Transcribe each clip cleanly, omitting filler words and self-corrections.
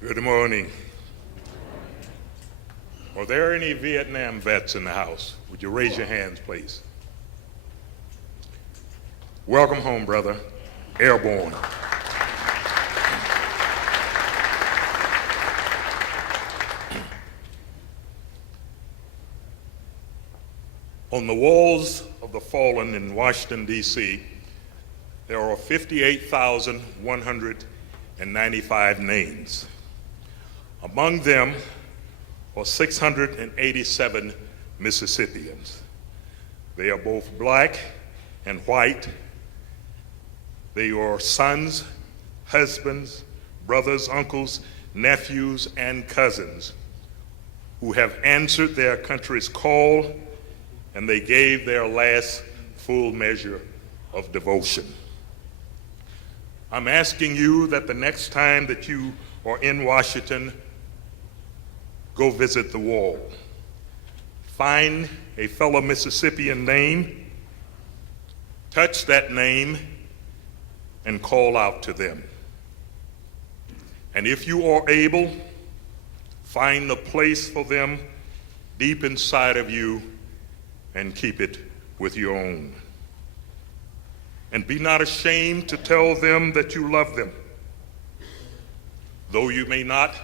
Good morning. Are there any Vietnam vets in the house? Would you raise your hands, please? Welcome home, brother. Airborne. On the walls of the fallen in Washington, D.C., there are 58,195 names. Among them are 687 Mississippians. They are both black and white. They are sons, husbands, brothers, uncles, nephews, and cousins who have answered their country's call, and they gave their last full measure of devotion. I'm asking you that the next time that you are in Washington, go visit the wall. Find a fellow Mississippian name, touch that name, and call out to them. And if you are able, find a place for them deep inside of you and keep it with your own. And be not ashamed to tell them that you love them, though you may not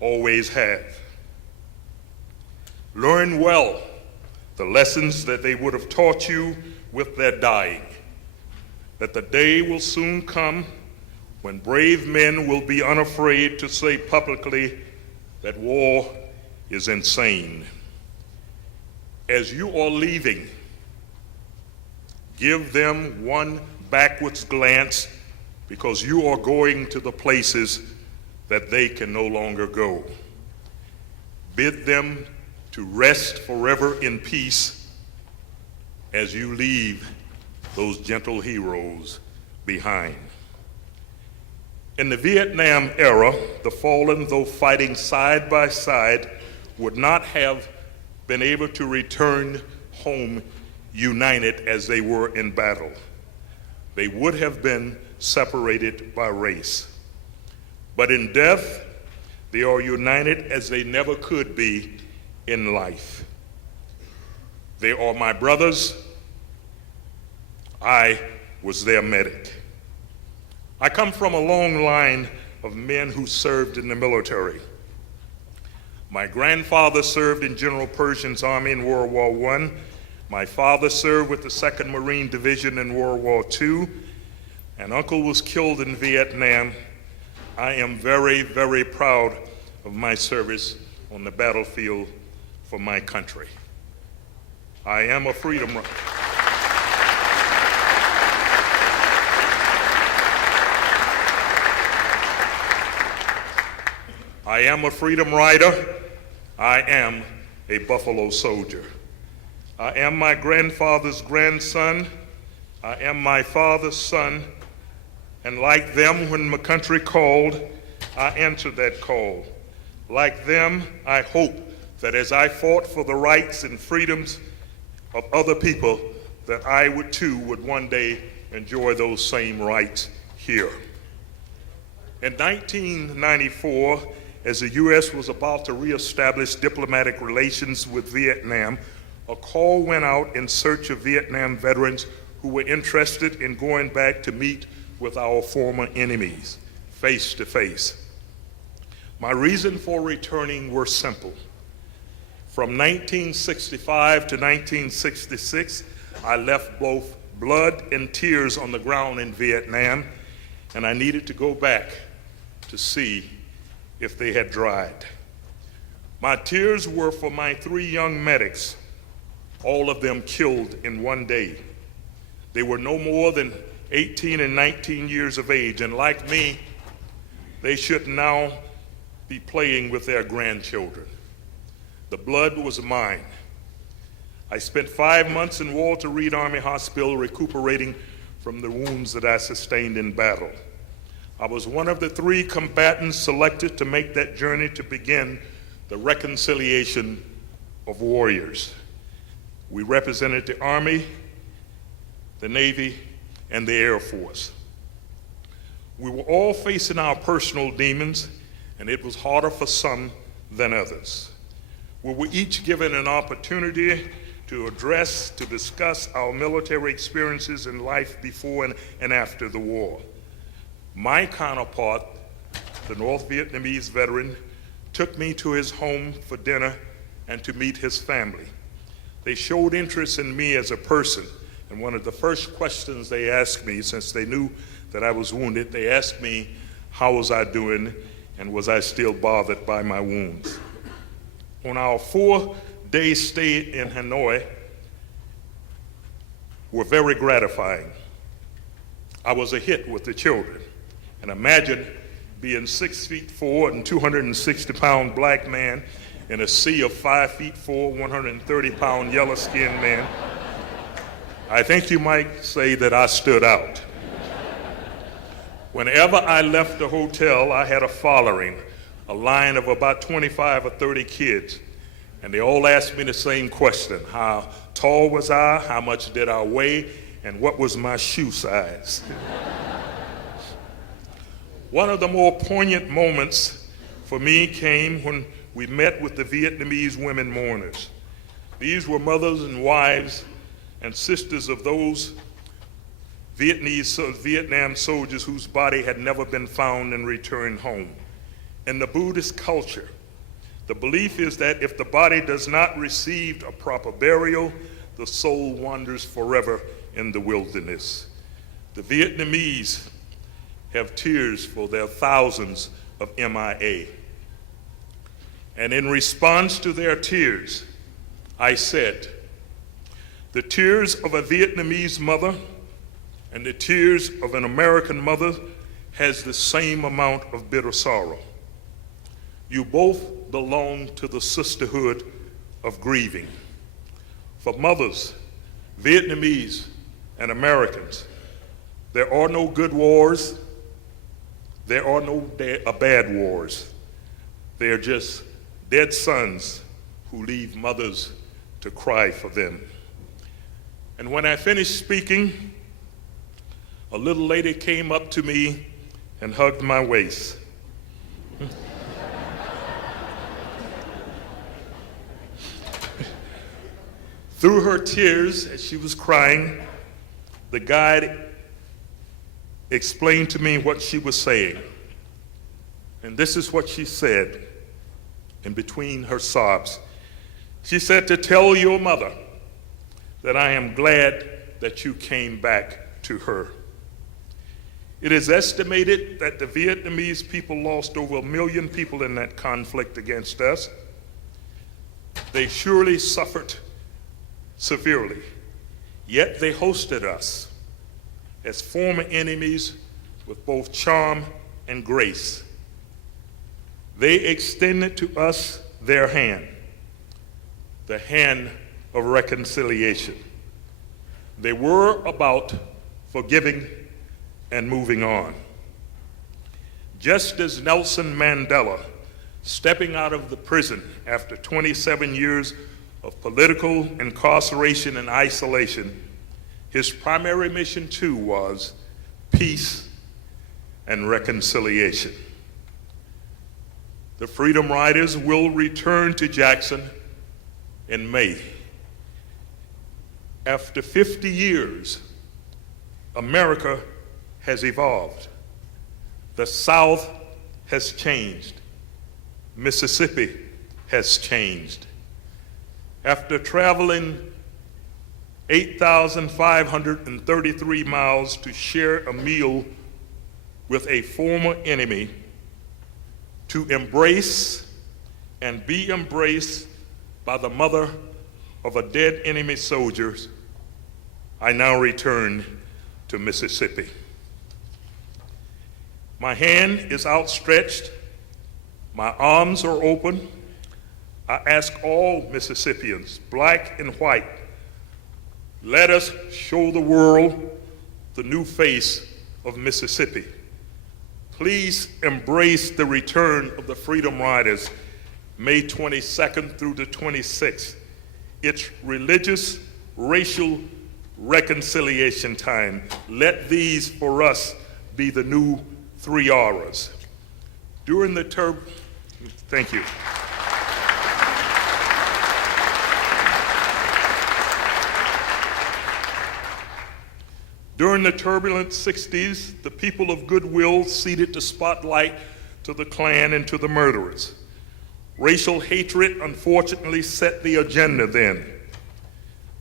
always have. Learn well the lessons that they would have taught you with their dying, that the day will soon come when brave men will be unafraid to say publicly that war is insane. As you are leaving, give them one backwards glance, because you are going to the places that they can no longer go. Bid them to rest forever in peace as you leave those gentle heroes behind. In the Vietnam era, the fallen, though fighting side by side, would not have been able to return home united as they were in battle. They would have been separated by race. But in death, they are united as they never could be in life. They are my brothers. I was their medic. I come from a long line of men who served in the military. My grandfather served in General Pershing's army in World War I. My father served with the 2nd Marine Division in World War II. And Uncle was killed in Vietnam. I am very, very proud of my service on the battlefield for my country. I am a freedom rider. I am a freedom rider. I am a Buffalo soldier. I am my grandfather's grandson. I am my father's son. And like them, when my country called, I answered that call. Like them, I hope that as I fought for the rights and freedoms of other people, that I would one day enjoy those same rights here. In 1994, as the U.S. was about to reestablish diplomatic relations with Vietnam, a call went out in search of Vietnam veterans who were interested in going back to meet with our former enemies, face to face. My reason for returning were simple. From 1965 to 1966, I left both blood and tears on the ground in Vietnam, and I needed to go back to see if they had dried. My tears were for my 3 young medics, all of them killed in one day. They were no more than 18 and 19 years of age, and like me, they should now be playing with their grandchildren. The blood was mine. I spent 5 months in Walter Reed Army Hospital recuperating from the wounds that I sustained in battle. I was one of the 3 combatants selected to make that journey to begin the reconciliation of warriors. We represented the Army, the Navy, and the Air Force. We were all facing our personal demons, and it was harder for some than others. We were each given an opportunity to discuss our military experiences in life before and after the war. My counterpart, the North Vietnamese veteran, took me to his home for dinner and to meet his family. They showed interest in me as a person, and one of the first questions they asked me, since they knew that I was wounded, they asked me, how was I doing, and was I still bothered by my wounds? On our 4-day stay in Hanoi were very gratifying. I was a hit with the children, and imagine being 6'4" and 260-pound black man in a sea of 5'4", 130-pound yellow-skinned men. I think you might say that I stood out. Whenever I left the hotel, I had a following, a line of about 25 or 30 kids, and they all asked me the same question: how tall was I, how much did I weigh, and what was my shoe size? One of the more poignant moments for me came when we met with the Vietnamese women mourners. These were mothers and wives and sisters of those Vietnam soldiers whose body had never been found and returned home. In the Buddhist culture, the belief is that if the body does not receive a proper burial, the soul wanders forever in the wilderness. The Vietnamese have tears for their thousands of MIA. And in response to their tears, I said, the tears of a Vietnamese mother and the tears of an American mother has the same amount of bitter sorrow. You both belong to the sisterhood of grieving. For mothers, Vietnamese and Americans, there are no good wars, there are no bad wars. They are just dead sons who leave mothers to cry for them. And when I finished speaking, a little lady came up to me and hugged my waist. Through her tears, as she was crying, the guide explained to me what she was saying. And this is what she said in between her sobs. She said, to tell your mother that I am glad that you came back to her. It is estimated that the Vietnamese people lost over 1 million people in that conflict against us. They surely suffered severely, yet they hosted us as former enemies with both charm and grace. They extended to us their hand, the hand of reconciliation. They were about forgiving and moving on. Just as Nelson Mandela, stepping out of the prison after 27 years of political incarceration and isolation, his primary mission too was peace and reconciliation. The Freedom Riders will return to Jackson in May. After 50 years, America has evolved. The South has changed. Mississippi has changed. After traveling 8,533 miles to share a meal with a former enemy, to embrace and be embraced by the mother of a dead enemy soldier, I now return to Mississippi. My hand is outstretched, my arms are open. I ask all Mississippians, black and white, let us show the world the new face of Mississippi. Please embrace the return of the Freedom Riders, May 22nd through the 26th. It's religious, racial reconciliation time. Let these, for us, be the new 3 R's. During the Thank you. During the turbulent 60s, the people of goodwill ceded the spotlight to the Klan and to the murderers. Racial hatred unfortunately set the agenda then.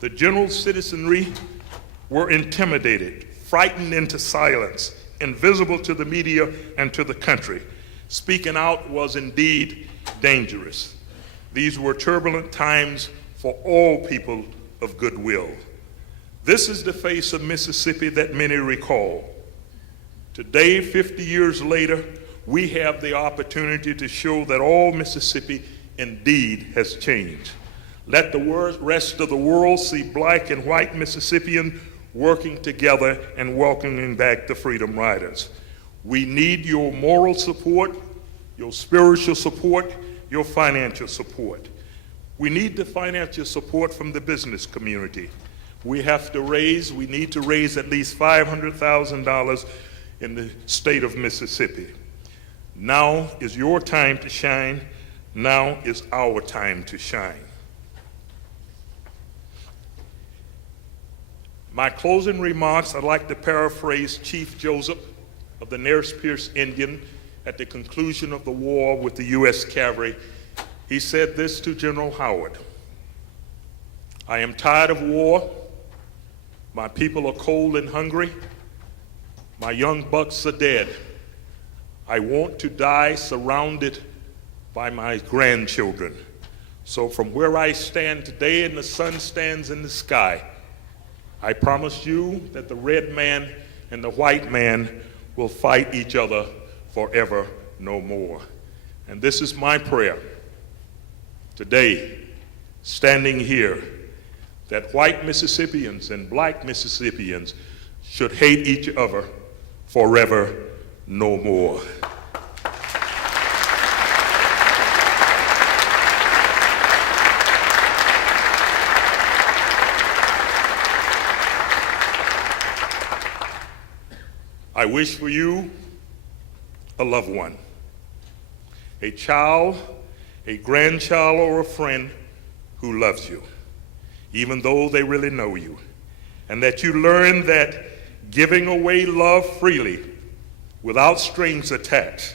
The general citizenry were intimidated, frightened into silence, invisible to the media and to the country. Speaking out was indeed dangerous. These were turbulent times for all people of goodwill. This is the face of Mississippi that many recall. Today, 50 years later, we have the opportunity to show that all Mississippi indeed has changed. Let the rest of the world see black and white Mississippians working together and welcoming back the Freedom Riders. We need your moral support, your spiritual support, your financial support. We need the financial support from the business community. We need to raise at least $500,000 in the state of Mississippi. Now is your time to shine. Now is our time to shine. My closing remarks, I'd like to paraphrase Chief Joseph of the Nez Perce Indian at the conclusion of the war with the U.S. Cavalry. He said this to General Howard: "I am tired of war. My people are cold and hungry. My young bucks are dead. I want to die surrounded by my grandchildren. So from where I stand today and the sun stands in the sky, I promise you that the red man and the white man will fight each other forever no more." And this is my prayer today, standing here, that white Mississippians and black Mississippians should hate each other forever no more. I wish for you a loved one, a child, a grandchild, or a friend who loves you, even though they really know you, and that you learn that giving away love freely without strings attached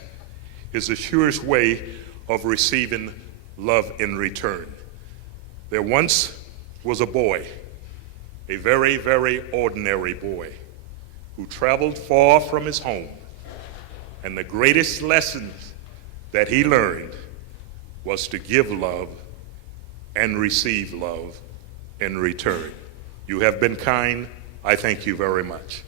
is the surest way of receiving love in return. There once was a boy, a very, very ordinary boy, who traveled far from his home, and the greatest lessons that he learned was to give love and receive love in return. You have been kind. I thank you very much.